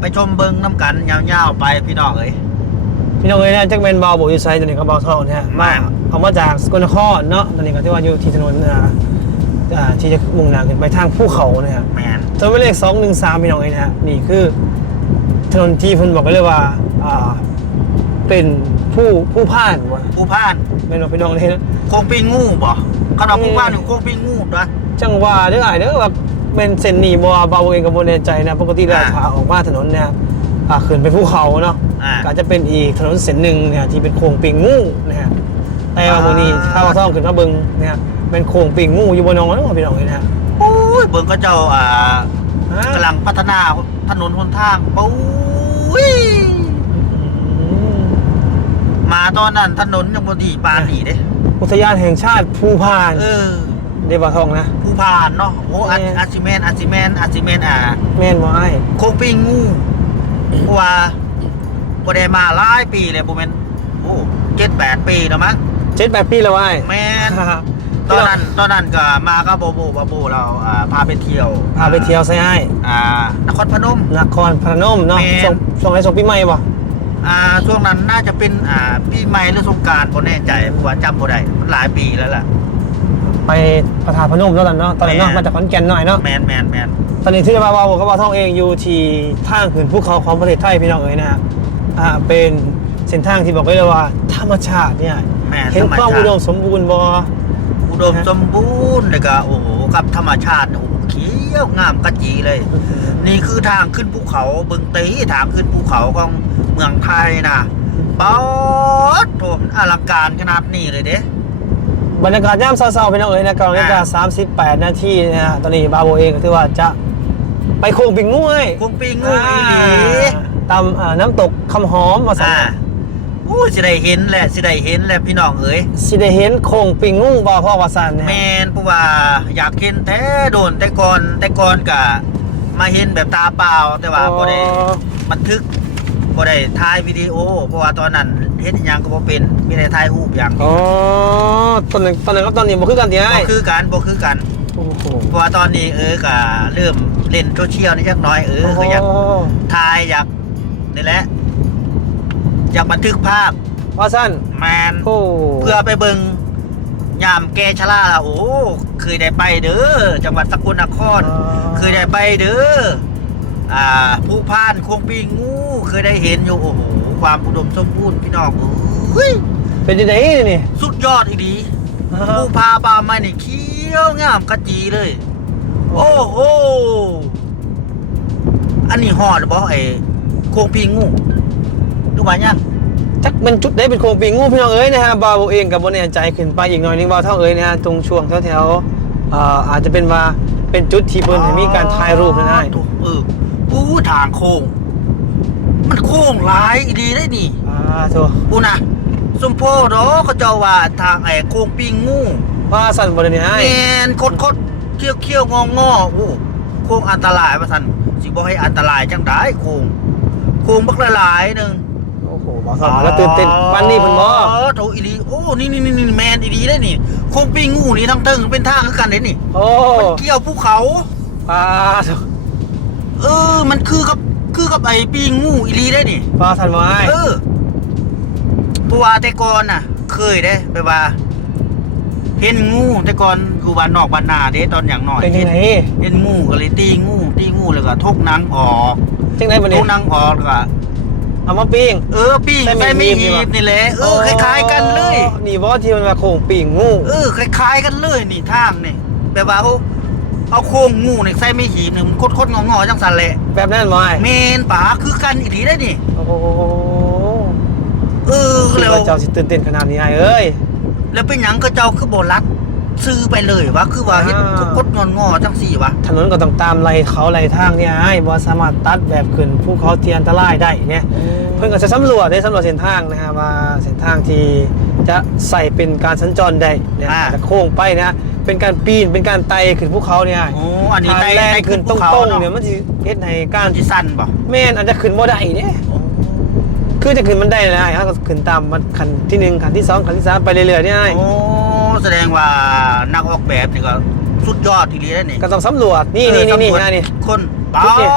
ไปชมเบิ้งน้ำกันยาวๆไปพี่น้องเอ้ยพี่น้องเอ้ยนะจักแมนเบาโบอยู่ไซตัวนี้ก็เบาทองนะฮะมามาเอามาจากสกลนครเนาะตอนนี้ก็ที่ว่าอยู่ที่ถนนอ่าอ่าที่จะมุ่งหน้าขึ้นไปทางภูเขานะฮะแมนถนนหมายเลขสองหนึ่งสามพี่น้องเอ้ยนะฮะนี่คือถนนที่เพิ่นบอกกันเลยว่าอ่าเป็นผู้ผู้พ่านวะผู้พานแม่นบ่พี่น้องเลยนะโคงปิงงูบ่ขนมผู้พานหรือโคงปิงงูด้วยจังหว่าเด้ออ้ายเด้อว่า เป็นเส้นนี้บ่เบาเองก็บ่แน่ใจนะ ปกติแล้วอ่าถ้าออกมาถนนเนี่ยอ่าขึ้นไปภูเขาเนาะอ่า ก็จะเป็นอีกถนนเส้นหนึ่งเนี่ยที่เป็นโค้งปิงงูนะฮะแต่ว่าอ่ามื้อนี้ข้าวท่องขึ้นมาเบิ่งเนี่ยเป็นโค้งปิงงูอยู่บนหนองแล้วพี่น้องเอ้ยนะฮะโอ้ยเบิ้งก็เจ้าอ่าอ่ากำลังพัฒนาถนนหนทางปุ้ยอืมมาตอนนั้นถนนยังบ่ดีปานนี้เด้อุทยานแห่งชาติภูพาน เออ เดบาทองนะ ผู้พานเนาะโอ้อาแม่อาซิเมนอาซิเมนอาซิเมนอ่าแม่นบ่อ้ายโคงปิงงูเพราะว่าบ่ได้มาหลายปีเลยบ่แม่นโอ้เจ็ดแปดปีแล้วมั้งเจ็ดแปดปีแล้วอ้ายแม่นตอนนั้นตอนนั้นก็มาก็โบโบบโบเราอ่าพาไปเที่ยวพาไปเที่ยวใส่อ้ายอ่านครพนม นครพนมเนาะแม่น ส่งส่งอะไรส่งปีใหม่บ่อ่าช่วงนั้นน่าจะเป็นอ่าพี่ใหม่หรือสงกรารบ่แน่ใจเพราะว่าจำบ่ได้มันหลายปีแล้วล่ะ ไปประธานพนมแล้วกันเนาะตอนนั้นเนาะแม่ มาจากขอนแก่นหน่อยเนาะแมนแมนแมนตอนนี้ที่มาว่าบอกว่าท่องเองอยู่ที่ทางขึ้นภูเขาของประเทศไทยพี่น้องเอ๋ยนะฮะอ่าเป็นเส้นทางที่บอกไว้เลยว่าธรรมชาติเนี่ยแมนเห็นธรรมความชาอุดมติสมบูรณ์บ่ อุดมสมบูรณ์เลยก็โอ้โหกับธรรมชาติโอ้โหเขียวงามกะจีเลย นี่คือทางขึ้นภูเขาเบึงตีทางขึ้นภูเขาของเมืองไทยนะป๊อดโถมอลังการขนาดนี้เลยเด้ บรรยากาศย่ามเศร้าๆพี่น้องเอ๋ยนะกำลังนาฬิกาอ่า38นาทีนะฮะตอนนี้บาโบเองก็ถือว่าจะไปโค้งปิงงูให้คงปีงูอีหลีตามอ่าน้ำตกคำหอมมาสั่อ่าอู้สิได้เห็นแหละสิได้เห็นแหละพี่น้องเอ๋ยสิได้เห็นโค้งปิงงูบ่พ่อว่าสั่นเนี่ยแมนเพราะว่าอยากเห็นแท้โดนแต่ก่อนแต่ก่อนกะมาเห็นแบบตาเปล่าแต่ว่าบ่ได้บันทึก บ่ได้ถ่ายวิดีโอ เพราะว่าตอนนั้นเฮ็ดอิหยังก็บ่เป็นมีแต่ถ่ายรูปอย่างอ๋อตอนนั้นตอนนั้นกับตอนนี้บ่คือกันที่ไอ้บ่คือกันบ่คือกัน โอ้โหเพราะว่าตอนนี้เออก็เริ่มเล่นโซเชียลนี่จักหน้อยเออก็อยากถ่ายอยากนี่แหละอยากบันทึกภาพว่าสั้นแมนโอ้เพื่อไปเบิงยามแกชราโอ้เคยได้ไปเด้อจังหวัดสกลนคร เคยได้ไปเด้ออ่าผู้พานโคงปีงู เคยได้เห็นอยู่โอ้โหความอุดมสมบูรณ์พี่น้องเอ้ยเป็นยังไงนี่สุดยอดอีดีผู้พาปลาไม้นี่เขียวงามกะจีเลย โอ้โหอันนี้ฮอดบ่ไอ้โคงปีงูดูมายังจักเป็นจุดได้เป็นโครงปิงงูพี่น้องเอ้ยนะฮะบาวเองกับบนเนี่ยใจขึ้นไปอีกหน่อยนึงบาวเท่าเอ้ยนะฮะตรงช่วงแถวๆอ่าอาจจะเป็นว่าเป็นจุดที่เพิ่นให้มีการถ่ายรูปนะได้ถูกเอออู้ทางโค้ง มันโค้งหลายอีดีได้นี่อ่าโถปูนะสมโพดอเขาเจ้าว่าทางไอ้โค้งปิงงูว่าสั่นบ่ได้นี่แมให้นคดคดเคี้ยวเคี้ยวงองงอโอ้โค้งอันตรายว่าท่านสิบ่ให้อันตรายจังได้โค้งโค้งบักหลายๆหนึงโอ้โหบาวเท่าแล้วตื่นเต้นปานนี้เพิ่นบ่อ๋อโถอีดีโอ้นี่นี่นี่นี่แมนอีดีได้นี่โค้งปิงงูนี่ทั้งเทิงเป็นทางคือกันเด้นี่โอ้มันเกี่ยวภูเขาปลาโถเออมันคือกับ คือกับไอ้ปิงงูอีดีได้นี่ปลาสั่นบ่ให้เออเพราะว่าแต่ก่อนน่ะ เคยได้ไปว่า เห็นงูแต่ก่อนกูบ้านนอกบ้านนาเด้ตอนอย่างหน่อยเป็นยังไงเห็นงูก็เลยตีงูตีงูแล้วก็ทกหนังออกจังได๋บ่ทนี่กหนังออกแล้วก็เอามาปิ้ง เออปิ้งใส่ใส่ไม่ไม่หีหีบบนี่นี่แหละเออคล้าย ๆ กันเลย นี่บ่ที่มันว่าโครงปิงงู เออคล้าย ๆ กันเลยนี่ทางนี่แบบว่าเอา เอาโครงงูนี่ใส่ไม่หีบนี่มันโคตรๆงอๆจังสันแหละแบบนั้นบ่ให้เมนป่าคือกันอีกทีได้นี่ โอ้โหเออคิดแล้วว่าเจ้าสิตื่นเต้นขนาดนี้ไอ้เอ้ย แล้วเป็นหยังก็เจ้าคือโบรัดซื้อไปเลยวะคือว่าเห็นอ่ากดงอนงอๆจังสี่วะถนนก็ต้องตามไหลเขาไหลทางเนี่ยไอ้บ่สามารถตัดแบบขึ้นภูเขาเทียนอันตรายได้เนี่ย เพิ่นก็จะสำรวจได้สำรวจเส้นทางนะฮะว่าเส้นทางที่จะใส่เป็นการสัญจรได้เนี่ยอ่า จะโค้งไปนะ เป็นการปีนเป็นการไต่ขึ้นภูเขาเนี่ยโอ้อันนี้ทางไต่แรงไต่ขึ้ขึ้นนตภูเขารงๆเนาะ เนี่ยมันสิเฮ็ดให้กาการรที่สั้นบ่แม่นอาจจะขึ้นบ่ได้เด้คือจะขึ้นมันได้นะไอ้เขาก็ขึ้นตามมันขั้นที่หนึ่งขั้นที่สองขั้นที่สามไปเรื่อยๆเนี่ยไอ้โอ้แสดงว่านักออกแบบนี่ก็สุดยอดทีเดียวนี่ก็ต้องสำรวจนี่นี่นี่นี่นะนี่ คนป้าจุดเนี่ย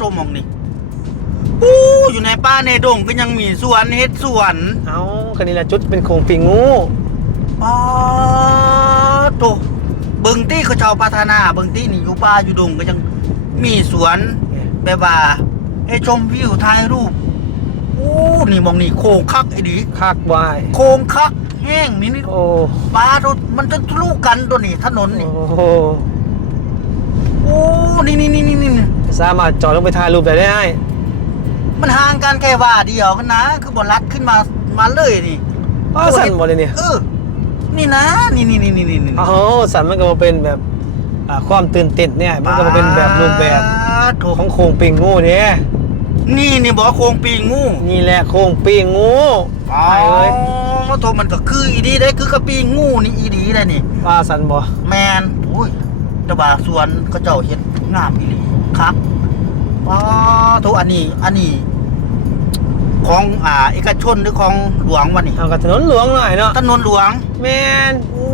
ตัวมองนี่อู้อยู่ในป่าในดงก็ยังมีสวนเฮ็ดสวน เอาคันนี้แหละจุดเป็นโครงปีงูป้าโตเบิ่งตี้เขาเจ้าพัฒนาเบิ่งตี้นี่อยู่ป่าอยู่ดงก็ยังมีสวนแบบว่าให้ชมวิวถ่ายรูปอู้นี่มองนี่โค้งคักไอ้ดิคักวายโค้งคักแห้งนี่นี่โอ้ปลาตัวมันจะทะลุกันตัวนี้ถนนนี่โอ้โหโอ้นี่นี่นี่นี่นี่สามารถจอดลงไปถ่ายรูปได้ได้มันห่างกันแค่ว่าเดียวกันนะ คือบนรัดขึ้นมามาเลยนี่ป้าสั่นหมดเลยเนี่ยเออ นี่นะ นี่นี่นี่นี่นี่นี่ อ๋อสั่นมันก็มาเป็นแบบอ่าความตื่นเต้นเนี่ย มันก็มาเป็นแบบรูปแบบโถของโครงปีงูเนี่ยนี่นี่บอกว่าโครงปีงูนี่แหละโครงปีงูอ๋อไปเลยโถมันก็คืออีดีได้คือกระปีงูนี่อีดีได้นี่ป้าสั่นบ่แมนโอ้ยแตะบาสวนเขาเจ้าเฮ็ดงามอีหลีครับว้าโทอันนี้ อันนี้ ของอ่าเอกชนหรือของหลวงวะนี่เอากับถนนหลวงหน่อยเนาะถนนหลวงแมนโอ้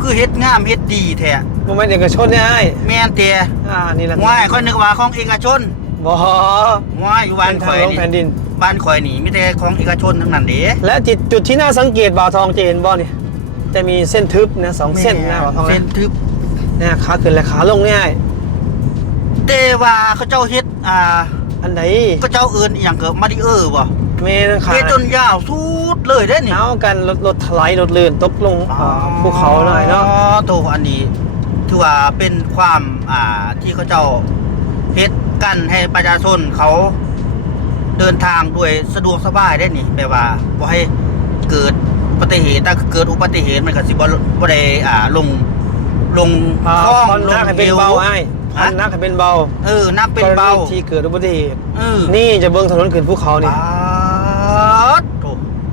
คือเฮ็ดงามเฮ็ดดีแท้บ่แม่นเอกชนเนี่ยไอ้แม่นเตียอ่านี่แหละว่ายค่อยนึกว่าของเอกชนบ่ว่ายอยู่บ้านเป็นข่ทาองยลงนี่แผ่นดินบ้านข่อยนี่มีแต่ของเอกชนทั้งนั้นเด้และจุดจุดที่น่าสังเกตบ่าวทองจะเห็นบ่นี่จะมีเส้นทึบนะสองเส้นนะบ่าวทองเส้นนะทึบเนี่ยขาขึ้นและขาลงเนี่ยไอ้แต่ว่าเขาเจ้าเฮ็ดอ่าอันใดเขาเจ้าเอิ้นอีหยังก็มาดิเออร์บ่ เมนขาเฮ็ดจนยาวสุดเลยเด้นี่เอากันรถรถถลายรถลื่นตกลงอ่าภูเขาหน่อยเนาะอ๋อโตอันนี้ถือว่าเป็นความอ่าที่เขาเจ้าเฮ็ดกันให้ประชาชนเขาเดินทางด้วยสะดวกสบายได้นี่แปลว่าบ่ให้เกิดอุบัติเหตุถ้าเกิดอุบัติเหตุมันก็สิบ่บ่ได้อ่าลงลงอ่าคลองคอนลนังกให้เป็นหวเบาไอ้คฮะอนนักให้เป็นเบา เออ นักเป็นเบากรณีที่เกิดอุบัติเหตุเออนี่จะเบิ่งถนนขึ้นภูเขานี่ปาดโต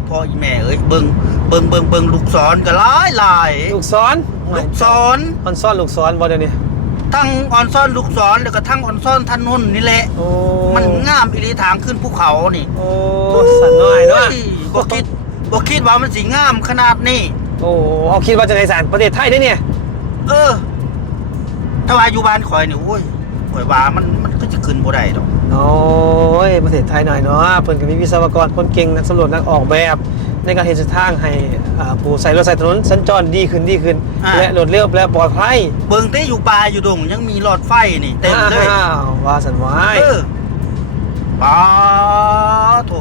พ่ออีแม่เอ้ยเบิ่งเบิ่งเบิ่งเบิ่งลูกศรก็หลายหลายลูกซ้อนลูกศรมันซ่อนลูกซ้อนบ่เดี๋ยวนี้ทั้งออนซ่อนลูกศรแล้วก็ทั้งออนซ่อนถนนนี่แหละ โอ้มันงามอีหลีทางขึ้นภูเขานี่โอ้สันน้อยเนาะโอ้ยบ่คิดบ่คิดว่ามันสิงามขนาดนี้โอ้เอาคิดว่าจะในสารประเทศไทยได้เนี่ย เออ ถ้าว่าอยู่บ้านข่อยนี่โอ้ยข่อยว่ามันมันก็จะขึ้นบ่ได้ดอก โอ้ยประเทศไทยหน่อยเนาะเพิ่นก็มีวิศวกรคนเก่งนักสำรวจนักออกแบบ ในการเห็นเส้นทางให้อ่าผู้ใส่รถใส่ถนนสัญจรดีขึ้นดีขึ้นและรวดเร็วและปลอดภัยเบิ่งแต่อยู่ป่าอยู่ดงยังมีหลอดไฟนี่เต็มเลยอ้าวว่าสันวายเออป้าโถ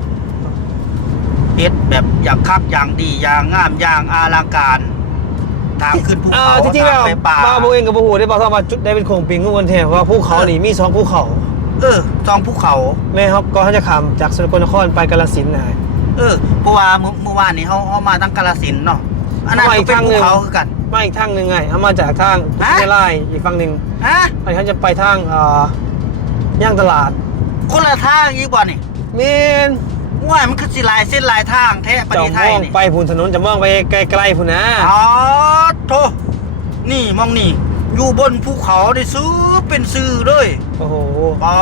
เฮ็ดแบบอย่างคักอย่างดีอย่างงามอย่างอลังการ ทางขึ้นภูอ่าเขาจริงๆทาแล้วงไปป่าบาโบเองกับบูฮูได้บอกว่าจุดได้เป็นโครงปิงของคนแทนเพราะว่าภูเขานี่มีสองภูเขา เออจองภูเขา แม่ครับก็เขาจะขามจากสกลนครไปกาฬสินธุ์นะเออเพราะว่าเมื่อเมื่อวานนี้เขาเขามาตั้งกาลสินธุ์เนาะอันนั้นเอามาอีก็กเป็นทางภูหนึ่งเขาคือกัน มาอีกทางหนึ่งไงเอามาจากทางฮะเมลัยอีกฝั่งหนึ่งฮะอันนี้เขาจะไปทางอ่าย่างตลาดคนละทางอีกบ่นี่เมนว่ามันคือสิหลายเส้นหลายทางแท้ประจะเทศไทมยองนี่ไปพุ่นถนนจะมองไปไกลๆพุ่นนะอ๋อโทนี่มองนี่ อยู่บนภูเขาได้ซื้อ เป็นซื้อเลยโอ้โหอ๋อ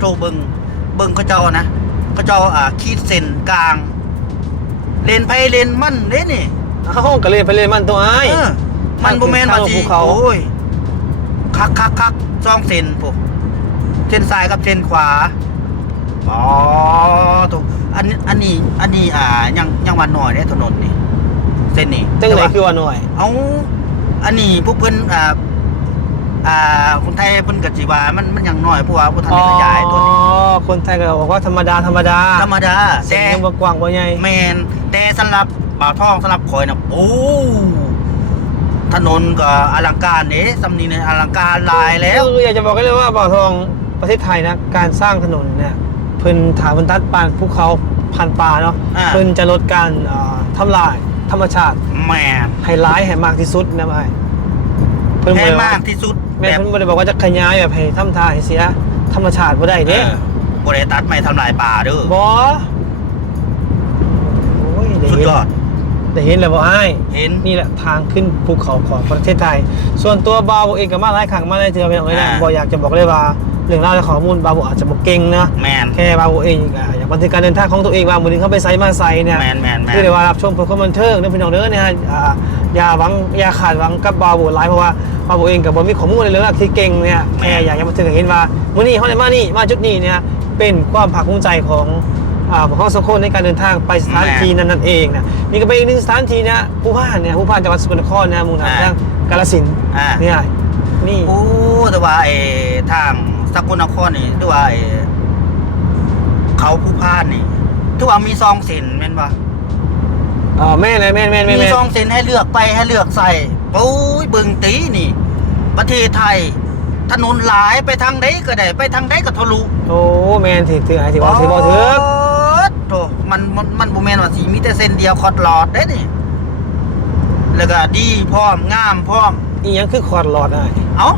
โทเบิงเบิงเขาเจ้านะเขาเจ้าอ่าขีดเส้นกลาง เลนไพเลนมันเด้นี่เอ้าก็เลยไปเลยมันตัวไอ้าย เออมันบ่แม่นว่าสิภูเขา โอ้ยคักคักคักสองเส้นพวกเส้นซ้ายกับเส้นขวาอ๋อถูกอันนี้อันนี้อันนี้อ่ายังยังวันหน่อยเด้ถนนนี่เส้นนี้จังไหนแต่ว่า คือว่าหน่อย เอาอันนี้พวกเพิ่นอ่า อ่าคนไทยเพิ่นก็สิว่ามันมันยังน้อยเพราะว่าบ่ทันได้ขยายตัวนี้อ๋อคนไทยก็บอกว่าธรรมดาธรรมดาธรรมดาเส้นแต่ยังบ่กว้างบ่ใหญ่แมนแต่สำหรับบ่าวทองสำหรับข่อยน่ะโอ้ถนนก็อลังการเด้สำนีเนี่ยอลังการหลายแล้ว คืออยากจะบอกกันเลยว่าบ่าวทองประเทศไทยนะการสร้างถนนเนี่ยเพิ่นถาบรรทัดปานภูเขาพันป่าเนาะอ่า เพิ่นจะลดการอ่าทำลายธรรมชาติแม่นให้ร้ายให้มากที่สุดนะไอ้ เพิ่นบ่ให้ได้ว่มากที่สุดแม่แบบเพิ่นบ่ได้บอกว่าจะขยายแบบให้ทำทางให้เสีย ธรรมชาติบ่ได้เอเด้อบ่ได้ตัดไม้ทำลายป่าเด้อบ่โอ้ยได้สุดเห็นยอด ได้เห็นแล้วบ่อ้าย เห็น นี่แหละทางขึ้นภูเขาของประเทศไทย ส่วนตัวบาวเองก็มาหลายครั้งมาหลายเทื่อไปหน่อยนะอ่า บออยากจะบอกเลยว่าเรื่องราวและข้อมูลบาวอาจจะบอกเก่งนะ แมนแค่บาวเองอะอยากบันทึกการเดินทางของตัวเองว่ามือนึงเข้าไปไซมาไซเนี่ยแมนแมนแมนคือเดี๋ยวว่ารับชมเพื่อความบันเทิงเรื่องพี่น้องเด้อเนี่ยฮะอ่าอย่าหวังอย่าขาดหวังกับบาวหลายเพราะว่า บาวเองกับบอมีข้อมูลอะไรเลยว่าที่เก่งเนี่ยแค่อยากจะบันทึกให้เห็นว่ามื้อนี้เขาได้มานี่มาจุดนี้เนี่ยเป็นความภาคภูมิใจของอ่าพวกเขาสองคนในการเดินทางไปสถานที่นั้นนั่นเองนะนี่ก็เป็นอีกหนึ่งสถานที่นะผู้พานเนี่ยผู้พานจังหวัดสกลนครนะหมุ่งหน้าไปทางกาฬสินธุ์อ่าเนี่ยนี่โอ้แต่ว่าไอ้ทางสกลนครนี่ที่ว่าไอ้เขาผู้พานนี่ที่ว่ามีซองเส้นแม่นปะอ๋อแม่เลยแม่แม่แม่มีแม่ซองเส้นให้เลือกไปให้เลือกใส่ โอ้ยบึงตีนี่ ประเทศไทย ถนนหลายไปทางใดก็ได้ไปทางใดก็ทะลุโอ้แม่นถือถือไอ้ที่บอกถือบอกถือโธ่มันมันมันบ่แม่นว่าสิมีแต่เส้นเดียวคอดหลอดเด้นี่ แล้วก็ดีพร้อมงามพร้อมอีหยังคือคอร์ดหลอดอะเอ้า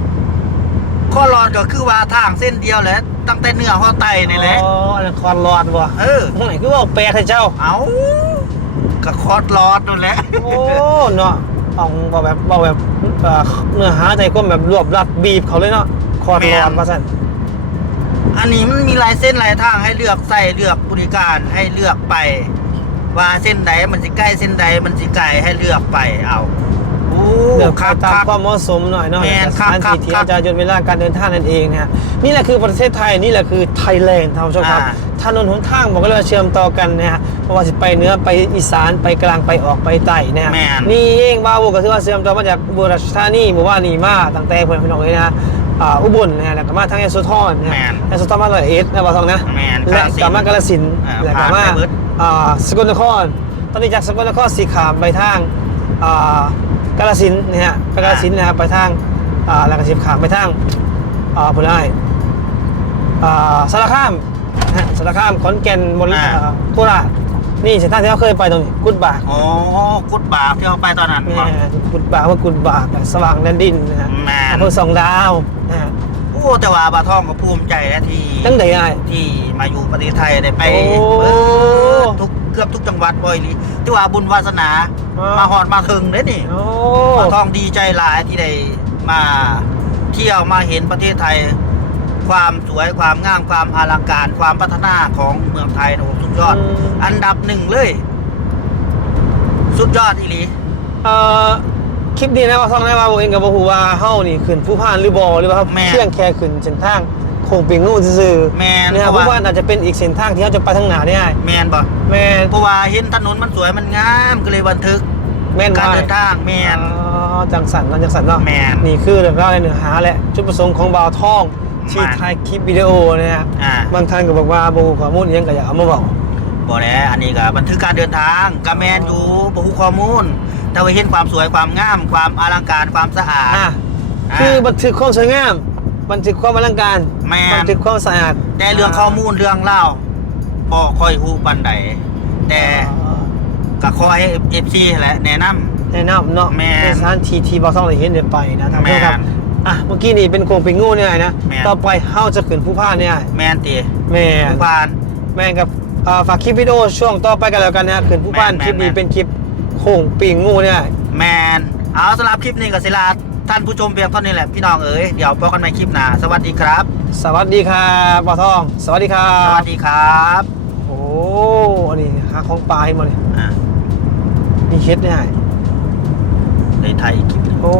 คอดหลอดก็คือว่าทางเส้นเดียวแหละตั้งแต่เหนือฮอดใต้นี่แหละอ๋ออันนั้นคอร์ดหลอดวะเออตรงไหนคือว่าแปลให้เจ้า เอาก็คอดหลอดนั่นแหละโอ้เนาะ เอาบอกแบบบอกแบบเอ่อเนื้อหาใจก็แบบรวบรัดบีบเขาเลยเนาะคอร์ดหลอนมาสั่นอันนี้มันมีลายเส้นลายทางให้เลือกใส่เลือกบริการให้เลือกไป ว่าเส้นใดมันสิใกล้เส้นใดมันสิไกลให้เลือกไปเอา เลือกคัไปกตามคักความเหมาะสมหน่อยเนาะแม่นสถานครับที่ที่ครับอาจจะยนเวลาการเดินทางนั่นเองนะฮะนี่แหละคือประเทศไทยนี่แหละคือไทยแลนด์ท่านผู้ชมครับอ่าถนนหนทางบอกก็เลยว่าเชื่อมต่อกันนะฮะเพราะว่าสิไปเหนือไปอีสานไปกลางไปออกไปใต้นะฮะแม่นนี่เองบ้าวก็คือว่าเชื่อมต่อมาจากอุบุรีราชธานีหมู่บ้านนี่มาตั้งแต่เพื่อนพี่น้องเลยนะฮะอ่าอุบลนะฮะแล้วก็มาทางยโสธรนะแม่ฮะนยโสธรมาร้อยเอ็ดนะบ่าวทองนะแม่นและกาฬสินธุ์กลับมากาฬสินธุ์อ่าและกลับผ่านมาไปเบิดอ่าสกลนคร ตอนนี้จากสกลนครสีขามไปทางอ่า กาฬสินธุ์นะฮะไปกาฬสินธุ์นะครับไปทางอ่าแล้วก็สีขามไปทางอ่าพุ่นไอ้อ่าสารคามนะฮะสารคามขอนแก่นบนอ่าอ่า โคราชนี่เส้นทางที่เราเคยไปตรงนี้กุดบากอ๋อกุดบาปที่เขาไปตอนนั้นเนี่ว่ะยกุดบากว่ากุดบากสว่างแดนดินนะฮะแม่นอำเภอสองดาวนะฮะโอ้ แต่ว่าบาทองก็ภูมิใจนะที่ตั้งแต่ไอ้ที่มาอยู่ประเทศไทยได้ไปโอ้เออทุกเกือบทุกจังหวัดบ่อยลีที่ว่าบุญวาสนาอ่ามมาหอดมาถึงเด้นี่โอ้บาทองดีใจหลายที่ได้มาเที่ยวมาเห็นประเทศไทย ความสวยความงามความอลังการ ความพัฒนาของเมืองไทยโอ้สุดยอด อันดับหนึ่งเลย สุดยอดอีหลี เอ่อ คลิปนี้นะว่าซ่องได้มาบอกเองกับบอกว่าเฮานี่ขึ้นผู้พานหรือบอหรือว่าแม่น เที่ยงแค่ขึ้นเส้นทางโคงปิงนู่นซื่อๆแม่นนะครับเพราะผู้ว่าพานอาจจะเป็นอีกเส้นทางที่เราจะไปทางหนาได้แมนบ่แม่นเพราะว่าเห็นถนนมันสวยมันงามก็เลยบันทึกแม่นการว่เดินทางแมน อ๋อจังสันเนาะจังสันเนาะแม่นนี่คือเรื่องราวในเนื้อหาแหละจุดประสงค์ของบ่าวท่องที่แม่นถ่ายคลิปวิดีโอนะฮะอ่าบางท่านก็บอกว่าบ่ฮู้ข้อมูลอิหยังก็อยากเอามาบอกบอกแล้วอันนี้ก็บันทึกการเดินทางกแมนอยู่บฮูข้อมูล แต่ว่าเห็นความสวยความงาม ความอลังการความสะอาดอะอ่าคือบันทึกความสวยงาม บันทึกความอลังการแม่น บันทึกความสะอาดแต่เรื่องข้อมูลเรื่องเล่าบ่ค่อยฮู้ปันใดแต่อ๋อก็ขอให้ FC แหละแนะนำ แนะนำเนาะแม่นในสถานที่ที่บ่ต้องได้เห็นได้ไปนะท่านผู้ชมครับแม่นอะเมื่อกี้นี่เป็นโคงเป็นงูเนี่ยนะ แม่น ต่อไปเฮาจะขึ้นผู้พานเนี่ยแม่นติแม่นผู้พาน แม่นกับอ่าฝากคลิปวิดีโอช่วงต่อไปกันแล้วกันนะขึ้นผู้พานแม่นคลิปนี้แม่น เป็นคลิปโคงปิงงูเนี่ยแมนเอาสำหรับคลิปนี้ก็สิลาท่านผู้ชมเพียงเท่านี้แหละพี่น้องเอ๋ยเดี๋ยวพบกันใหม่คลิปหน้าสวัสดีครับ สวัสดีครับบ่าวทอง สวัสดีครัสวับ สดีครับโอ้อันนี้หาของปลาให้หมดเลยอ่ามีเฮ็ดเนี่ย ในไทยอีกคลิปหนึ่ง โอ้